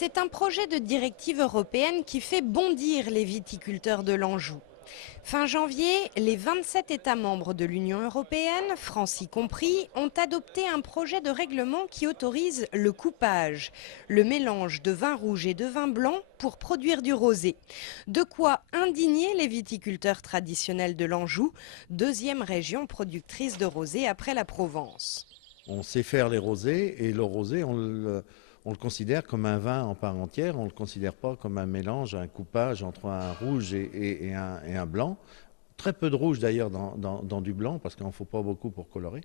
C'est un projet de directive européenne qui fait bondir les viticulteurs de l'Anjou. Fin janvier, les 27 États membres de l'Union européenne, France y compris, ont adopté un projet de règlement qui autorise le coupage, le mélange de vin rouge et de vin blanc pour produire du rosé. De quoi indigner les viticulteurs traditionnels de l'Anjou, deuxième région productrice de rosé après la Provence. On sait faire les rosés et le rosé, on le considère comme un vin en part entière, on ne le considère pas comme un mélange, un coupage entre un rouge et un blanc. Très peu de rouge d'ailleurs dans du blanc parce qu'il n'en faut pas beaucoup pour colorer.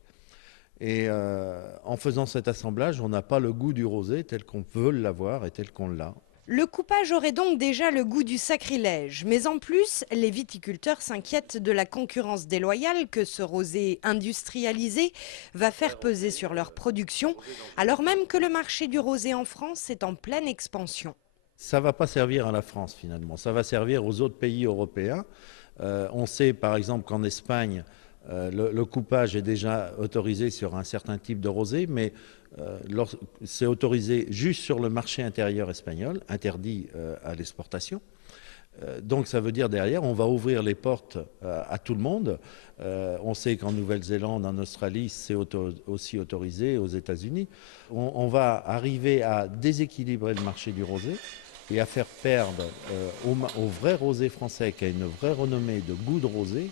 Et en faisant cet assemblage, on n'a pas le goût du rosé tel qu'on veut l'avoir et tel qu'on l'a. Le coupage aurait donc déjà le goût du sacrilège, mais en plus, les viticulteurs s'inquiètent de la concurrence déloyale que ce rosé industrialisé va faire peser sur leur production, alors même que le marché du rosé en France est en pleine expansion. Ça ne va pas servir à la France finalement, ça va servir aux autres pays européens. On sait par exemple qu'en Espagne, le coupage est déjà autorisé sur un certain type de rosé, mais c'est autorisé juste sur le marché intérieur espagnol, interdit à l'exportation. Donc ça veut dire derrière, on va ouvrir les portes à tout le monde. On sait qu'en Nouvelle-Zélande, en Australie, c'est aussi autorisé, aux États-Unis. On va arriver à déséquilibrer le marché du rosé et à faire perdre au vrai rosé français, qui a une vraie renommée de goût de rosé,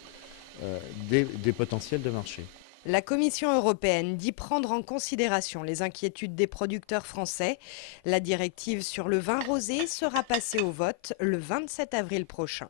des potentiels de marché. La Commission européenne dit prendre en considération les inquiétudes des producteurs français. La directive sur le vin rosé sera passée au vote le 27 avril prochain.